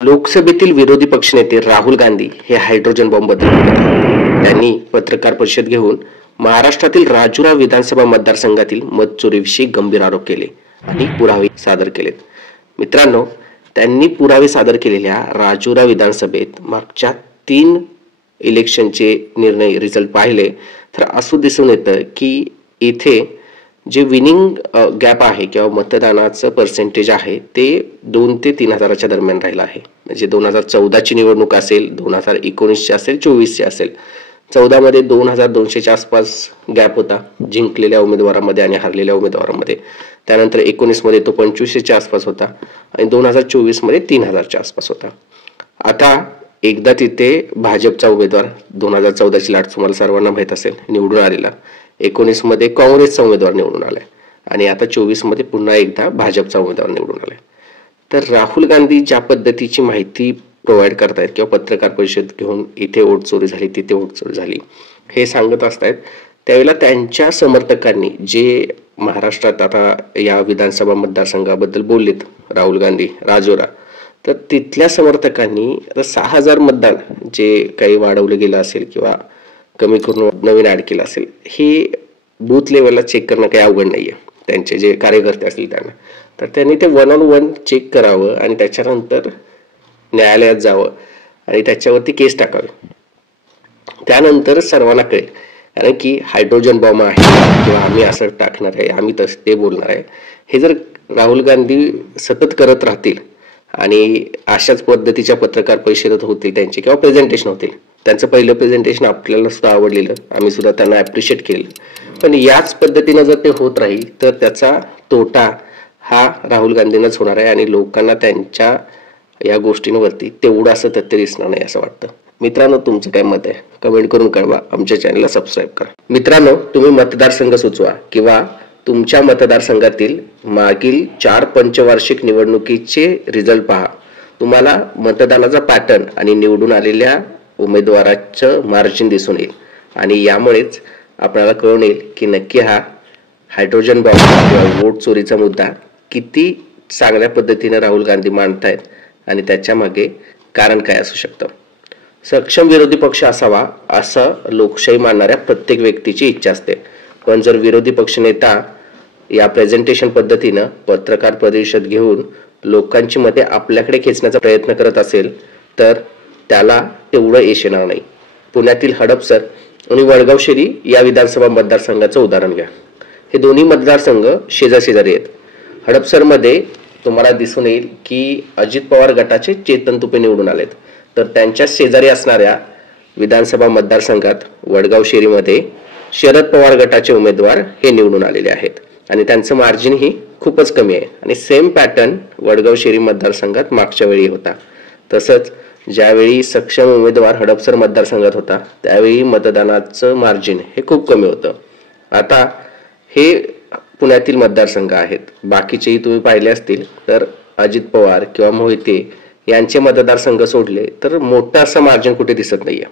लोकसभेतील विरोधी पक्षनेते राहुल गांधी हे हायड्रोजन बॉम्बबद्दल बोलत आहेत. त्यांनी पत्रकार परिषद घेऊन महाराष्ट्रातील राजुरा विधानसभा मतदारसंघातील मतचोरीविषयी गंभीर आरोप केले आणि पुरावे सादर केलेत. मित्रांनो, त्यांनी पुरावे सादर केलेल्या राजुरा विधानसभेत मागच्या 3 इलेक्शनचे निर्णय रिझल्ट पाहिले तर असं दिसून येतं की इथे जे विनिंग गॅप आहे किंवा मतदानाचं पर्सेंटेज आहे ते 2 ते 3 हजाराच्या दरम्यान राहिलं आहे. म्हणजे 2014 ची निवडणूक असेल, 2019 ची असेल, 24 ची असेल. 14 मध्ये 2200च्या आसपास गॅप होता जिंकलेल्या उमेदवारांमध्ये आणि हरलेल्या उमेदवारांमध्ये. त्यानंतर 19 मध्ये तो 2500च्या आसपास होता आणि 2024 मध्ये 3000च्या आसपास होता. आता एकदा तिथे भाजपचा उमेदवार 2014 ची लाट तुम्हाला सर्वांना माहित असेल निवडून आलेला, 19 मध्ये काँग्रेसचा उमेदवार निवडून आलाय आणि आता 24 मध्ये पुन्हा एकदा भाजपचा उमेदवार निवडून आलाय. तर राहुल गांधी ज्या पद्धतीची माहिती प्रोव्हाइड करतायत किंवा पत्रकार परिषद घेऊन इथे वोट चोरी झाली, तिथे वोट चोरी झाली हे सांगत असतायत, त्यावेळेला त्यांच्या समर्थकांनी जे महाराष्ट्रात आता या विधानसभा मतदारसंघाबद्दल बोललेत राहुल गांधी राजुरा, तर तिथल्या समर्थकांनी 6000 मतदान जे काही वाढवलं गेलं असेल किंवा कमी करून नवीन ऍड केलं असेल हे बूथ लेवलला चेक करणं काही अवघड नाहीये. त्यांचे जे कार्यकर्ते असतील त्यांना, तर त्यांनी ते 1 on 1 चेक करावं आणि त्याच्यानंतर न्यायालयात जावं आणि त्याच्यावरती केस टाकावी. त्यानंतर सर्वांना कळेल, कारण की हायड्रोजन बॉम्ब आहे किंवा आम्ही असं टाकणार आहे, आम्ही तसं ते बोलणार आहे, हे जर राहुल गांधी सतत करत राहतील आणि अशाच पद्धतीच्या पत्रकार परिषदेत होतील त्यांचे किंवा प्रेझेंटेशन होतील. त्यांचं पहिलं प्रेझेंटेशन आपल्याला सुद्धा आवडलेलं, आम्ही सुद्धा त्यांना ॲप्रिशिएट केलं. पण याच पद्धतीनं जर ते होत राहील तर त्याचा तोटा हा राहुल गांधींनाच होणार आहे आणि लोकांना त्यांच्या या गोष्टींवरती तेवढं असं तथ्य दिसणार नाही असं वाटतं. मित्रांनो, तुमचं काय मत आहे कमेंट करून कळवा. आमच्या चॅनलला सबस्क्राईब करा. मित्रांनो, तुम्ही मतदारसंघ सुचवा किंवा तुमच्या मतदारसंघातील मागील 4 पंचवार्षिक निवडणुकीचे रिझल्ट पहा. तुम्हाला मतदानाचा पॅटर्न आणि निवडून आलेल्या उमेदवाराचं मार्जिन दिसून येईल आणि यामुळेच आपल्याला कळून येईल की नक्की हा हायड्रोजन बॉम्ब किंवा वोट चोरीचा मुद्दा किती चांगल्या पद्धतीने राहुल गांधी मांडतायत आणि त्याच्या मागे कारण काय असू शकतं. सक्षम विरोधी पक्ष असावा असं लोकशाही मानणाऱ्या प्रत्येक व्यक्तीची इच्छा असते. पण जर विरोधी पक्षनेता या प्रेझेंटेशन पद्धतीनं पत्रकार परिषद घेऊन लोकांची मते आपल्याकडे खेचण्याचा प्रयत्न करत असेल तर त्याला तेवढं यश येणार नाही. पुण्यातील हडपसर आणि वडगाव शेरी या विधानसभा मतदारसंघाचं उदाहरण घ्या. हे दोन्ही मतदारसंघ शेजारी आहेत. हडपसरमध्ये तुम्हाला दिसून येईल की अजित पवार गटाचे चेतन तुपे निवडून आलेत, तर त्यांच्या शेजारी असणाऱ्या विधानसभा मतदारसंघात वडगाव शेरीमध्ये शरद पवार गटाचे उमेदवार हे निवडून आलेले आहेत आणि त्यांचं मार्जिन ही खूपच कमी आहे. आणि सेम पॅटर्न वडगाव शेरी मतदारसंघात मागच्या वेळी होता. तसंच ज्यावेळी सक्षम उमेदवार हडपसर मतदारसंघात होता त्यावेळी मतदानाचं मार्जिन हे खूप कमी होतं. आता हे पुण्यातील मतदारसंघ आहेत. बाकीचेही तुम्ही पाहिले असतील तर अजित पवार किंवा मोहिते यांचे मतदारसंघ सोडले तर मोठं असं मार्जिन कुठे दिसत नाहीये.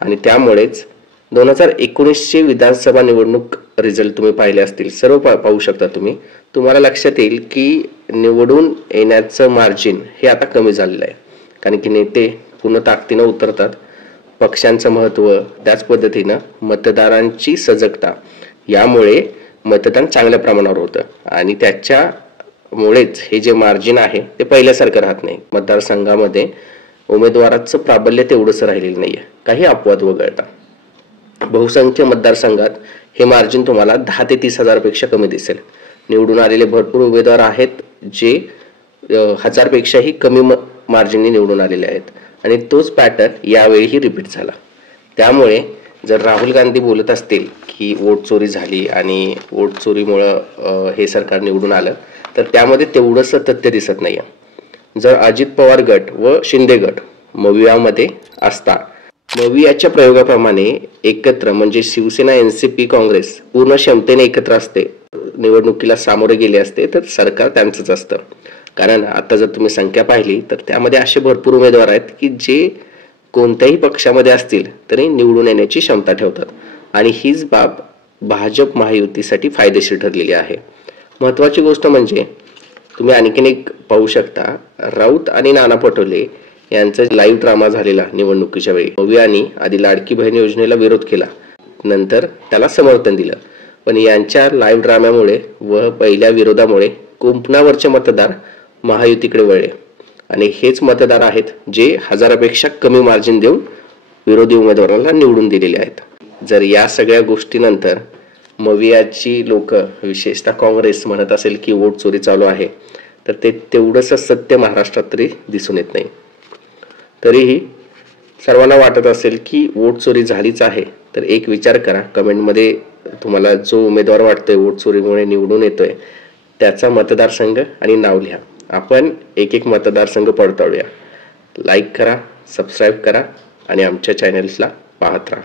आणि त्यामुळेच 2019चे विधानसभा निवडणूक रिझल्ट तुम्ही पाहिले असतील, सर्व पाहू शकता तुम्ही. तुम्हाला लक्षात येईल की निवडून येण्याचं मार्जिन हे आता कमी झालेलं आहे, कारण की नेते पूर्ण ताकदीनं उतरतात. पक्षांचं महत्त्व, त्याच पद्धतीनं मतदारांची सजगता, यामुळे मतदान चांगल्या प्रमाणावर होतं आणि त्याच्यामुळेच हे जे मार्जिन आहे ते पहिल्यासारखं राहत नाही. मतदारसंघामध्ये उमेदवाराचं प्राबल्य तेवढंच राहिलेलं नाहीये, काही अपवाद वगळता. बहुसंख्य मतदारसंघात हे मार्जिन तुम्हाला 10 ते 30 हजारपेक्षा कमी दिसेल. निवडून आलेले भरपूर उमेदवार आहेत जे 1000 पेक्षाही कमी मार्जिनने निवडून आलेले आहेत आणि तोच पॅटर्न यावेळीही रिपीट झाला. त्यामुळे जर राहुल गांधी बोलत असतील की वोट चोरी झाली आणि वोट चोरीमुळं हे सरकार निवडून आलं, तर त्यामध्ये तेवढंसं तथ्य दिसत नाहीये. जर अजित पवार गट व शिंदे गट मवियामध्ये असता, मवियाच्या प्रयोगाप्रमाणे एकत्र म्हणजे शिवसेना, एनसीपी, काँग्रेस पूर्ण क्षमतेने एकत्र असते, निवडणुकीला सामोरे गेले असते, तर सरकार त्यांचंच असतं. कारण आता जर तुम्ही संख्या पाहिली तर त्यामध्ये असे भरपूर उमेदवार आहेत की जे कोणत्याही पक्षामध्ये असतील तरी निवडून येण्याची क्षमता ठेवतात आणि हीच बाब भाजप महायुतीसाठी फायदेशीर ठरलेली आहे. महत्त्वाची गोष्ट म्हणजे तुम्ही आणखीन एक पाहू शकता, राऊत आणि नाना पटोले यांचा लाईव्ह ड्रामा झालेला निवडणुकीच्या वेळी. मवी यांनी आधी लाडकी बहीण योजनेला विरोध केला, नंतर त्याला समर्थन दिलं, पण यांच्या लाईव्ह ड्राम्यामुळे व पहिल्या विरोधामुळे कुंपणावरचे मतदार महायुतीकडे वळले आणि हेच मतदार आहेत जे हजारापेक्षा कमी मार्जिन देऊन विरोधी उमेदवाराला निवडून दिलेले आहेत. जर या सगळ्या गोष्टीनंतर मवियाची लोक, विशेषतः काँग्रेस, म्हणत असेल की वोट चोरी चालू आहे, तर ते तेवढंच सत्य महाराष्ट्रात तरी दिसून येत नाही. तरीही सर्वांना वाटत असेल की वोट चोरी झालीच आहे, तर एक विचार करा, कमेंटमध्ये तुम्हाला जो उमेदवार वाटतोय वोट चोरीमुळे निवडून येतोय त्याचा मतदारसंघ आणि नाव लिहा. आपण एक एक मतदारसंघ पडताळूया. लाईक करा, सबस्क्राईब करा आणि आमच्या चॅनल्सला पाहत राहा.